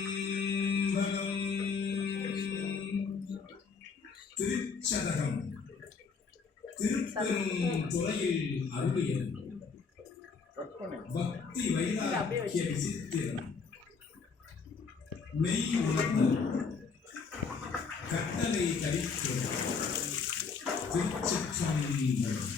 திருச்சிற்றம்பலம். திருச்சதகம் திருப்பெரும் துறையில் அருளியது பக்தி வைராக்கிய விசித்திரம் மெய் உணர்த்தல் கட்டளை தரிக்கும் திருச்சிற்றம்பலம்.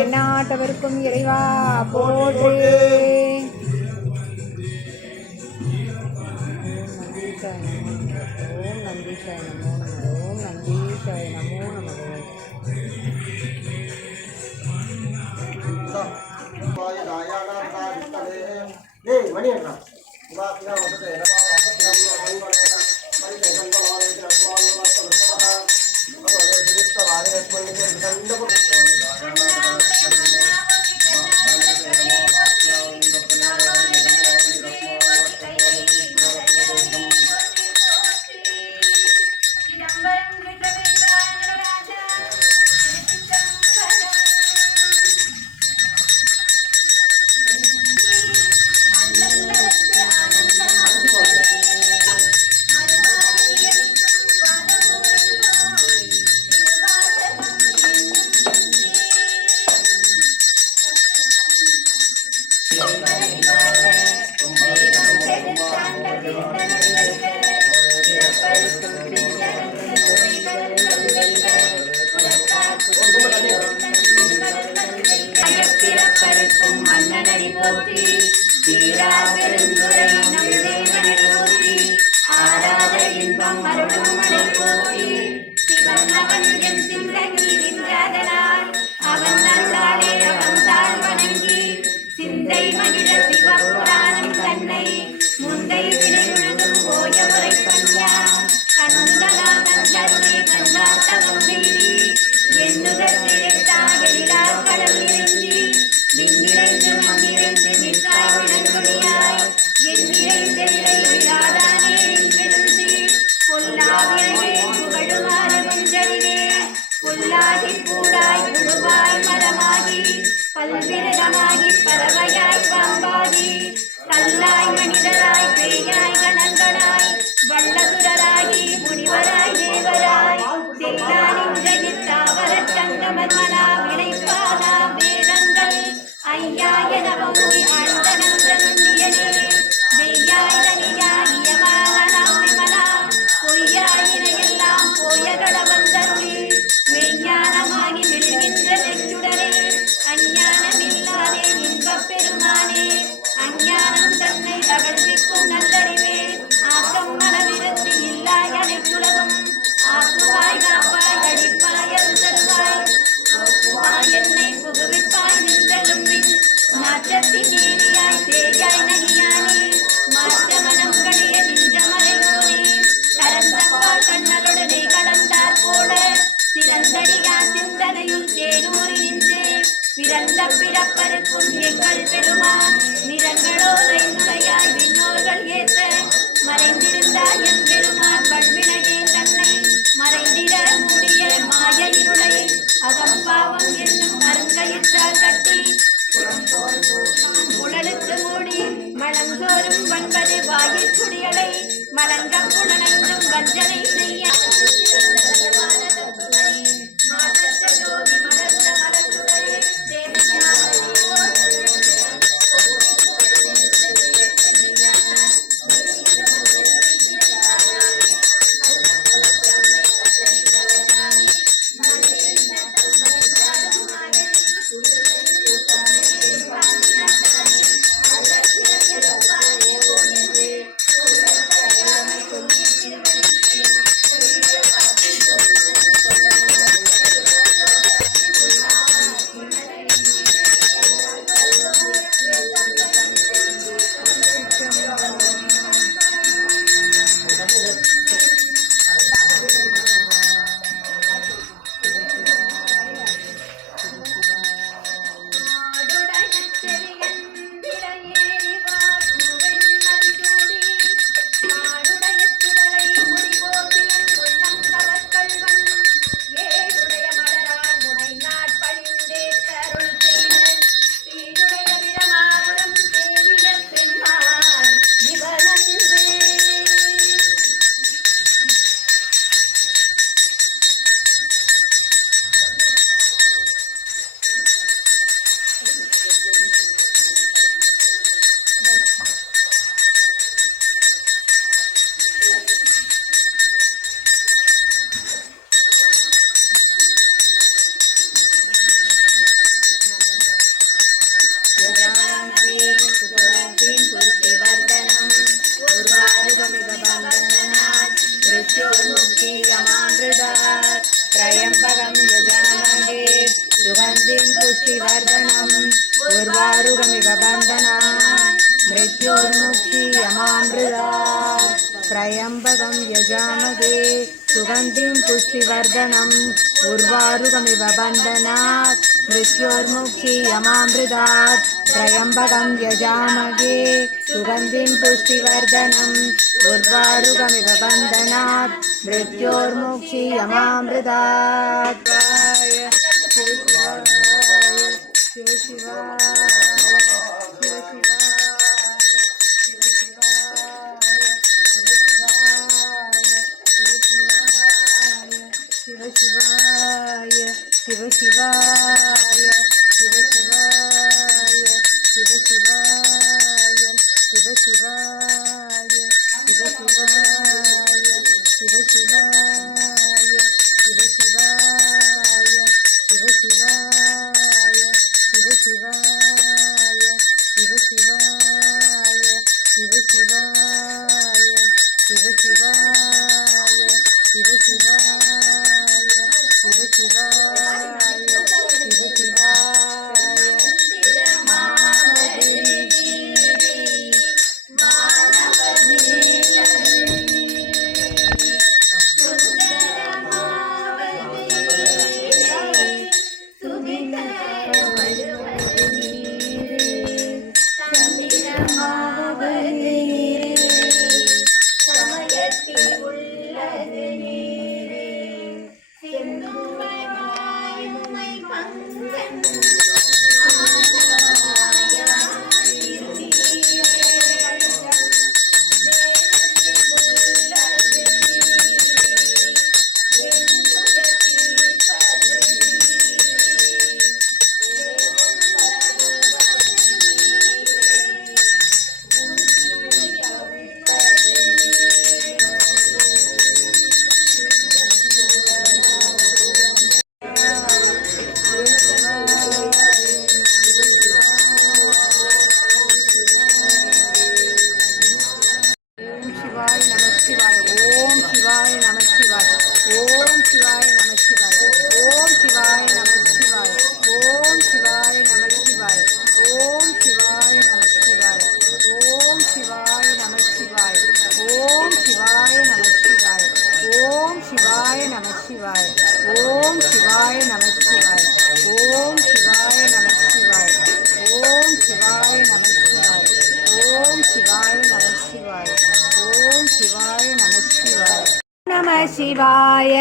எந்நாட்டவருக்கும் இறைவா போற்றி. ஓம் நந்தீசாய நமோ நமோ. ஓம் நந்தீசாய நமோ நமோ. அவன் என் சிந்தையில் நின்றதனால் அவன் அருளாலே அவன் தாழ் வணங்கி சிந்தை மகிழ சிவபுராணம் தன்னை முந்தை வினை முழுதும் போய முறை பஞ்சா கண்ணுதலா கருணை கண்டாட்டமும் நீதி எண்ணுதற்கிழத்தா எழிலார் கடல் நிறைஞ்சி விண்ணிறைந்து மண்ணிறைந்து நிற்காய் விளங்கொடியாய் என் நிறைந்த நிலை விழாதானே பெருந்தி பொல்லாவினையே புகழுமாறு முஞ்சறிவே புல்லாகி கூடாய் புழுவாய் மரமாகி பல்விரகமாகி பறவையாய் பாம்பாகி கல்லாய் மனிதராய் பேயாய் கணங்களாய் வல்லசுரராகி முனிவராய் தேவராய் செய்தானின்றகித்தாவர சங்கமன்மனா விளைப்பானா வேதங்கள் ஐயா எனவும் ஆழ்ந்தனந்தியனே வெய்யாய் தனியாய் இயமாக விமலா பொய்யாயினையெல்லாம் போயகட வந்தருளி மெய்ஞானமாகி மெழுகின்ற நெச்சுடரே அஞ்ஞானமில்லாதே இன்பப் பெருமானே அஞ்ஞானம் தன்னை அகழ்விக்கும் நல்லறிவே ஆக்கம் மனவிருத்தி இல்லாய் அனைத்துலகும் ஆக்குவாய் காப்பாய் அடிப்பாய் அருந்தருவாய் ஆக்குவாய் என்னை புகுவிப்பாய் நின்றெழும்பின் நாற்றத்தின் நீரியாய் சேயாய் நகியானே மாற்ற மனம் கடிய நின்ற மறையோனே கரந்தப்பால் கண்ணலுடனே கலந்தார் போல சிறந்தடியா சிந்தனையுள் தேரூறி நின்றே பிறந்த பிறப்பருக்கும் எங்கள் பெருமான் நிறங்களோரை நுழையாய் விண்ணோர்கள் ஏற்ற மறைந்திருந்தாய் எம் பெருமான் பல்வினையே தன்னை மறைந்திட மூடிய மாய இருளை அகம்பாவம் என்னும் அருங்கயிற்றால் கட்டி உடலுக்கு மூடி மலங்கோரும் வன்பது வாயில் குடியலை மலங்க புலனைந்தும் வஞ்சனை செய்ய மாதத்த ஜோதி மலர்ந்த மலர்ச்சுடரே त्र्यंबकं यजामहे सुगन्धिं पुष्टिवर्धनम् उर्वारुकमिव बन्धनान् मृत्योर्मुक्षीयमामृतात् त्र्यंबकं यजामहे सुगन्धिं पुष्टिवर्धनम् उर्वारुकमिव बन्धनात् मृत्योर्मुक्षीयमामृतात् त्र्यंबकं यजामहे सुगन्धिं पुष्टिवर्धनम् उर्वारुकमिव बन्धनात् मृत्योर्मुक्षीयमामृतात् शिव शिवाय சிவாய நம சிவாய. ஓம் சிவாய நம சிவாய. ஓம் சிவாய நம சிவாய. ஓம் சிவாய நம சிவாய. ஓம் சிவாய நம சிவாய. ஓம் சிவாய நம சிவாய. ஓம் சிவாய நம சிவாய. ஓம் சிவாய நம சிவாய. ஓம் சிவாய நம சிவாய. ஓம் சிவாய நம சிவாய. ஓம் சிவாய நம சிவாய. ஓம் சிவாய நம சிவாய. நம சிவாய.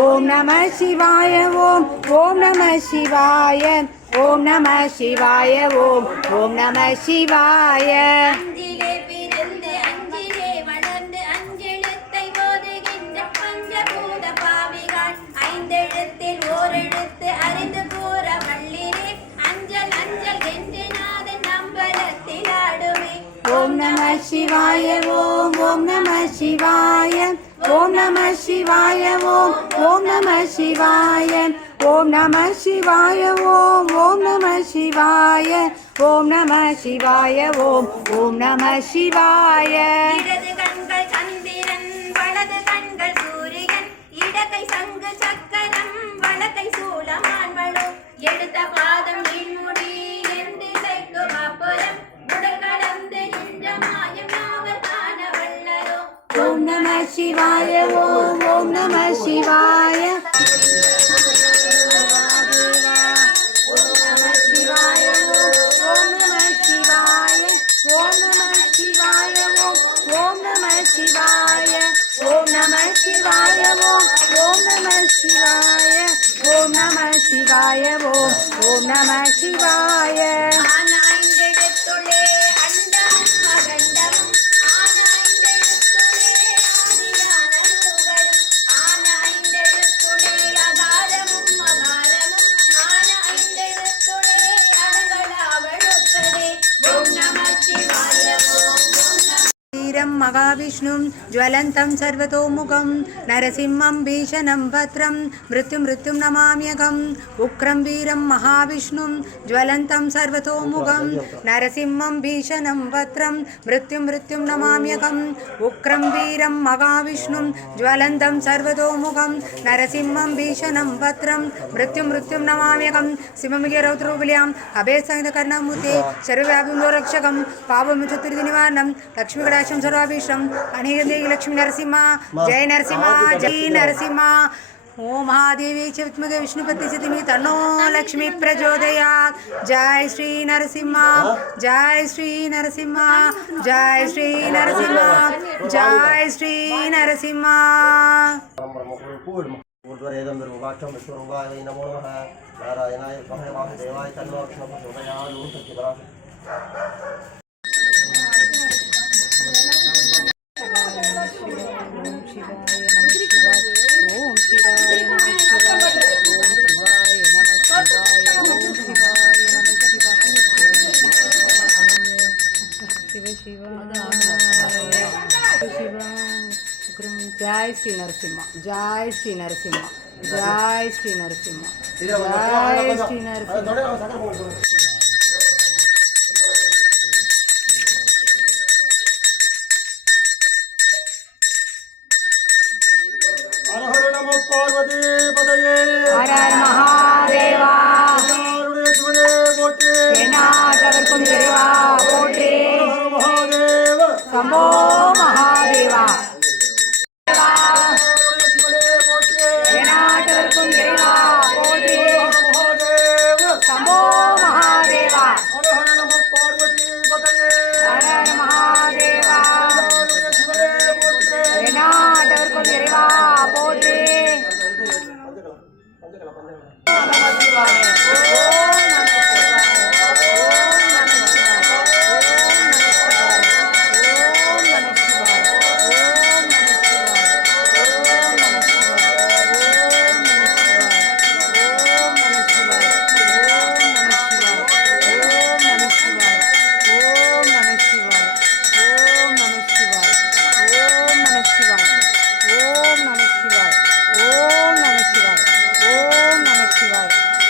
ஓம் நம சிவாய. ஓம் ஓம் நம சிவாய. ஓம் நம சிவாய. ஓம் ஓம் நம சிவாய. அஞ்சிலே பிறந்து அஞ்சிலே வளர்ந்து அஞ்செழுத்தை ஓதுகின்ற பஞ்சபூத பாவிகள் ஐந்தெழுத்தில் ஓரெழுத்து அறிந்து கூற வள்ளினே அஞ்சல் அஞ்சல் என்று நாதன் நம்பலத்தில் ஆடுமே. ஓம் நம சிவாய. ஓம் ஓம் நம சிவாய. ஓம் நம சிவாய. ஓம் ஓம் நம சிவாய. ஓம் நம சிவாய. ஓம் ஓம் நம சிவாய. ஓம் நம சிவாய. ஓம் ஓம் நம சிவாய. இடது கண்கள் சந்திரன் வலது கண்கள் சூரியன் இடகை சங்கு சக்கரம் வலகை சூலமான்வளோ எடுத்த பாதம் இன்முடி என்று செய்கும் அப்புறம் உடல் கடந்து நின்ற மாயம் நாவல் காண வல்லரோ. ஓம் நம சிவாய. ஓம் ஓம் நம சிவாய. ஓம் நம சிவாய. ஓம் நம சிவாய. ஓம் ஓம் நம சிவாய. ஓம் நம சிவாய. ஓம் ஓம் நம சிவாய. ஆனாய்ந்தெழுத்துளே அண்டமும் மகண்டமும் ஆனாய்ந்தெழுத்துளே ஆதியான மூவரும் ஆனாய்ந்தெழுத்துளே அகாரமும் மகாரமும் ஆனாய்ந்தெழுத்துளே அடங்களாவழுத்ததே. ஓம் நம சிவாய. ஓம் ஓம் நம வீரம் மகாவிஷ்ணும் ஜ்வலந்தம் சர்வதோமுகம் நரசிம்மம் பீஷணம் பத்ரம் மிருத்யும் மிருத்யும் நமாம்யகம். உக்ரம் வீரம் மகாவிஷ்ணும் ஜ்வலந்தம் சர்வதோமுகம் நரசிம்மம் பீஷணம் பத்ரம் மிருத்யும் மிருத்யும் நமாம்யகம். உக்ரம் வீரம் மகாவிஷ்ணும் ஜ்வலந்தம் சர்வதோமுகம் நரசிம்மம் பீஷணம் பத்ரம் மிருத்யும் மிருத்யும் நமாம்யகம். சிவமிக ரௌத்ரூபிலியாம் அபேசங்கித கர்ணமூர்த்தி சர்வவியாபிம் ரக்ஷகம் பாவம் சதுர்தி நிவாரணம் லக்ஷ்மி கடாட்சம் सर्वाभीष्टम अनेक लक्ष्मी नरसिम्हा जय नरसिम्हा जय नरसिम्हा. ओम महादेवी च विद्महे विष्णुपति च धीमहि तन्नो लक्ष्मी प्रचोदयात्. जय श्री नरसिम्हा जय श्री नरसिम्हा जय श्री नरसिम्हा जय श्री नरसिम्हा. नारायणाय वासुदेवाय तन्नो लक्ष्मी प्रचोदयात्. जय श्री नरसिम्हा जय श्री नरसिम्हा जय श्री नरसिम्हा जय श्री नरसिम्हा. हर हर नमो पार्वती पतये हर हर महादेवा शिवने मोटे नाटवर्कुम देवा पोटे हर हर महादेव शंभो महादेवा शिवने मोटे नाटवर्कुम देवा पोटे हर महादेव शंभो महादेवा. हर हर नमो पार्वती पतये हर हर महादेवा शिवने मोटे नाटवर्कुम देवा पोटे.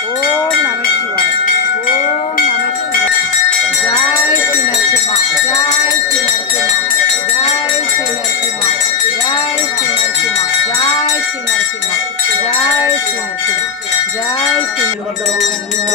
ओम जय श्री